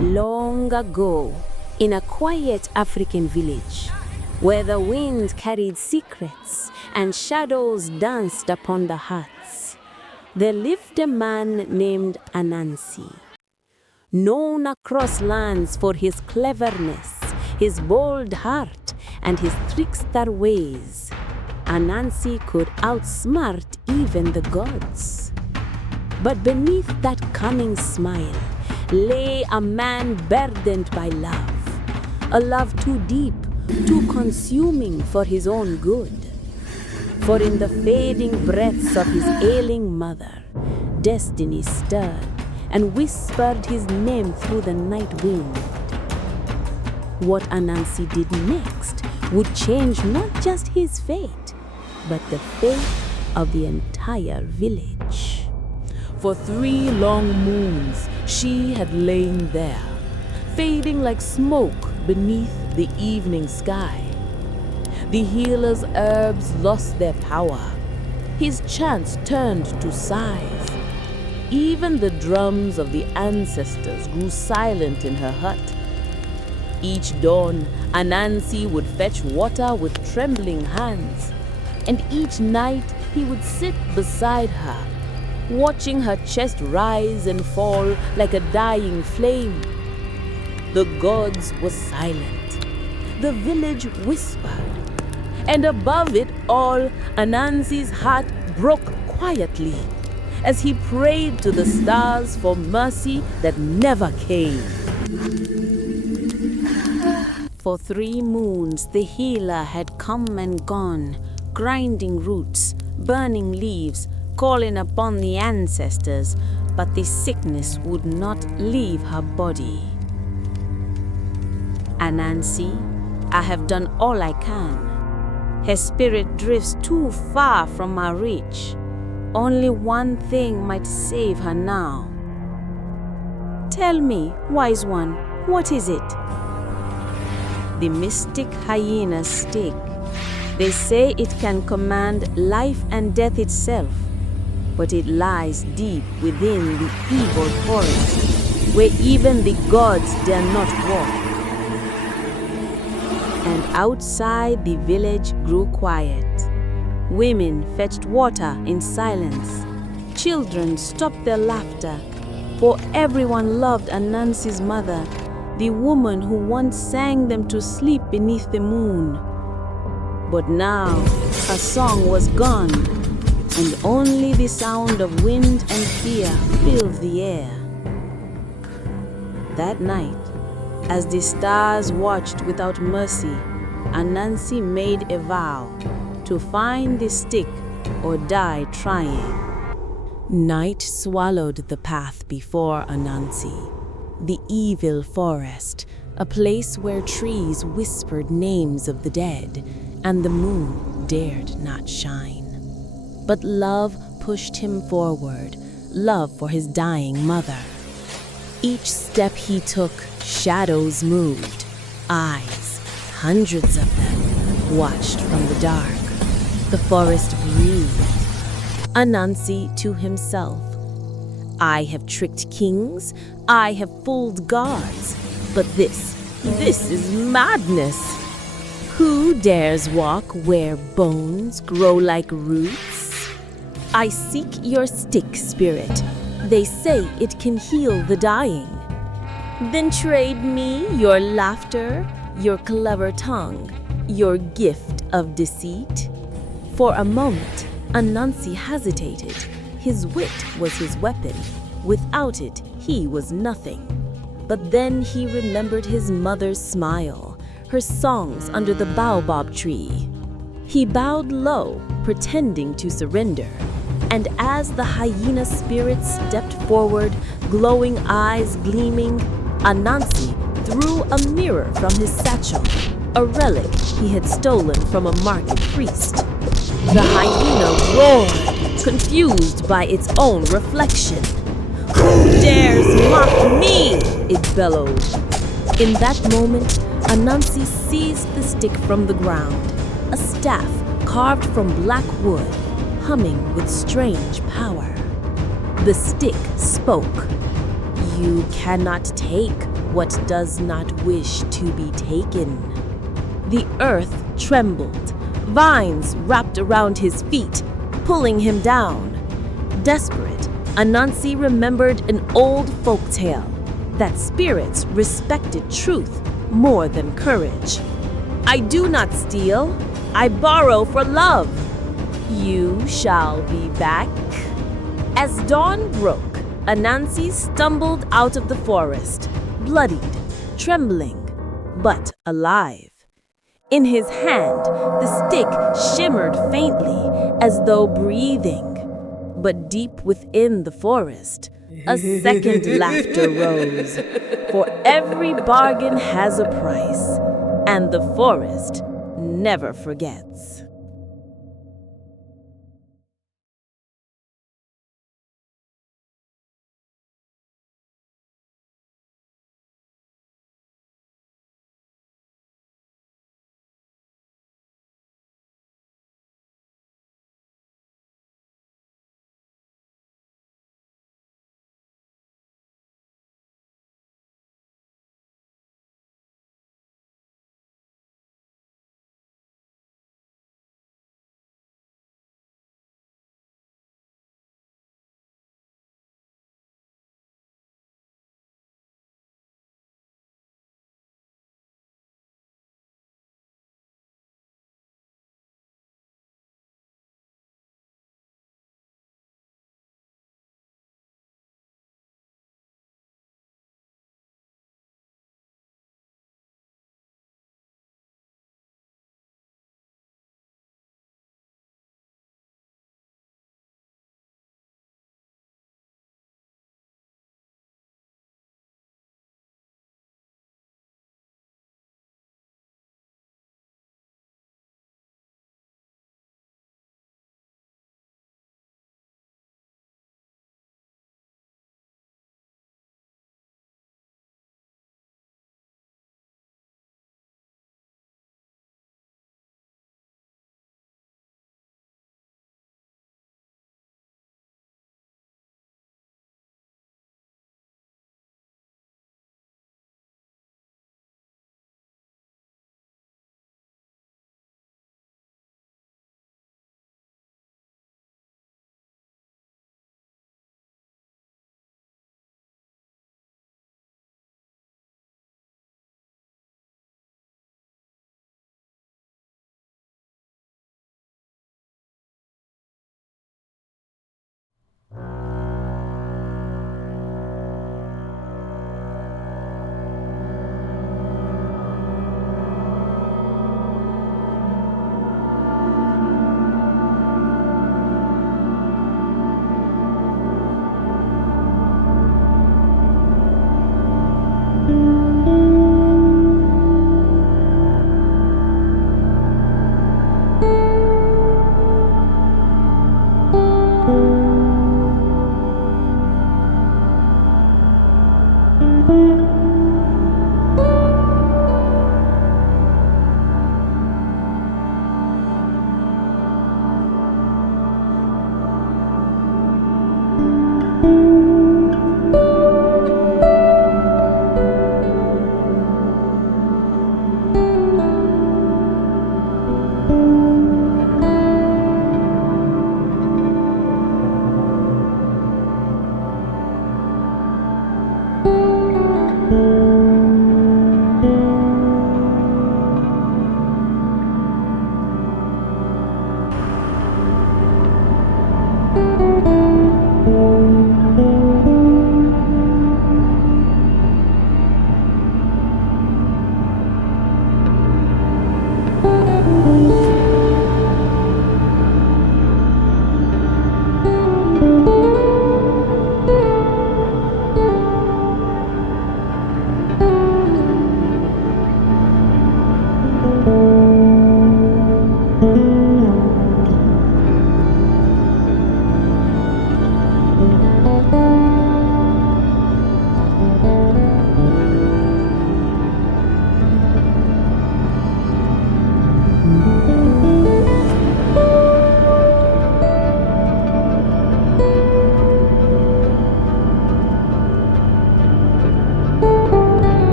Long ago, in a quiet African village, where the wind carried secrets and shadows danced upon the hearts, there lived a man named Anansi. Known across lands for his cleverness, his bold heart, and his trickster ways, Anansi could outsmart even the gods. But beneath that cunning smile lay a man burdened by love, a love too deep, too consuming for his own good. For in the fading breaths of his ailing mother, destiny stirred and whispered his name through the night wind. What Anansi did next would change not just his fate, but the fate of the entire village. For 3 long moons she had lain there, fading like smoke beneath the evening sky. The healer's herbs lost their power. His chants turned to sighs. Even the drums of the ancestors grew silent in her hut. Each dawn, Anansi would fetch water with trembling hands, and each night he would sit beside her, watching her chest rise and fall like a dying flame. The gods were silent. The village whispered. And above it all, Anansi's heart broke quietly as he prayed to the stars for mercy that never came. For 3 moons the healer had come and gone, grinding roots, burning leaves, calling upon the ancestors, but the sickness would not leave her body. Anansi, I have done all I can. Her spirit drifts too far from my reach. Only one thing might save her now. Tell me, wise one, what is it? The mystic hyena stick. They say it can command life and death itself, but it lies deep within the evil forest, where even the gods dare not walk. And outside the village grew quiet. Women fetched water in silence. Children stopped their laughter, for everyone loved Anansi's mother, the woman who once sang them to sleep beneath the moon. But now, her song was gone, and only the sound of wind and fear filled the air. That night, as the stars watched without mercy, Anansi made a vow to find the stick or die trying. Night swallowed the path before Anansi, the evil forest, a place where trees whispered names of the dead and the moon dared not shine. But love pushed him forward, love for his dying mother. Each step he took, shadows moved. Eyes, hundreds of them, watched from the dark. The forest breathed. Anansi to himself, I have tricked kings, I have fooled gods, but this is madness. Who dares walk where bones grow like roots? I seek your stick, spirit. They say it can heal the dying. Then trade me your laughter, your clever tongue, your gift of deceit. For a moment, Anansi hesitated. His wit was his weapon. Without it, he was nothing. But then he remembered his mother's smile, her songs under the baobab tree. He bowed low, pretending to surrender. And as the hyena spirit stepped forward, glowing eyes gleaming, Anansi threw a mirror from his satchel, a relic he had stolen from a market priest. The hyena roared, confused by its own reflection. Who dares mock me? It bellowed. In that moment, Anansi seized the stick from the ground, a staff carved from black wood, humming with strange power. The stick spoke. You cannot take what does not wish to be taken. The earth trembled, vines wrapped around his feet, pulling him down. Desperate, Anansi remembered an old folk tale that spirits respected truth more than courage. I do not steal, I borrow for love. You shall be back. As dawn broke, Anansi stumbled out of the forest, bloodied, trembling, but alive. In his hand, the stick shimmered faintly as though breathing. But deep within the forest, a second laughter rose. For every bargain has a price, and the forest never forgets.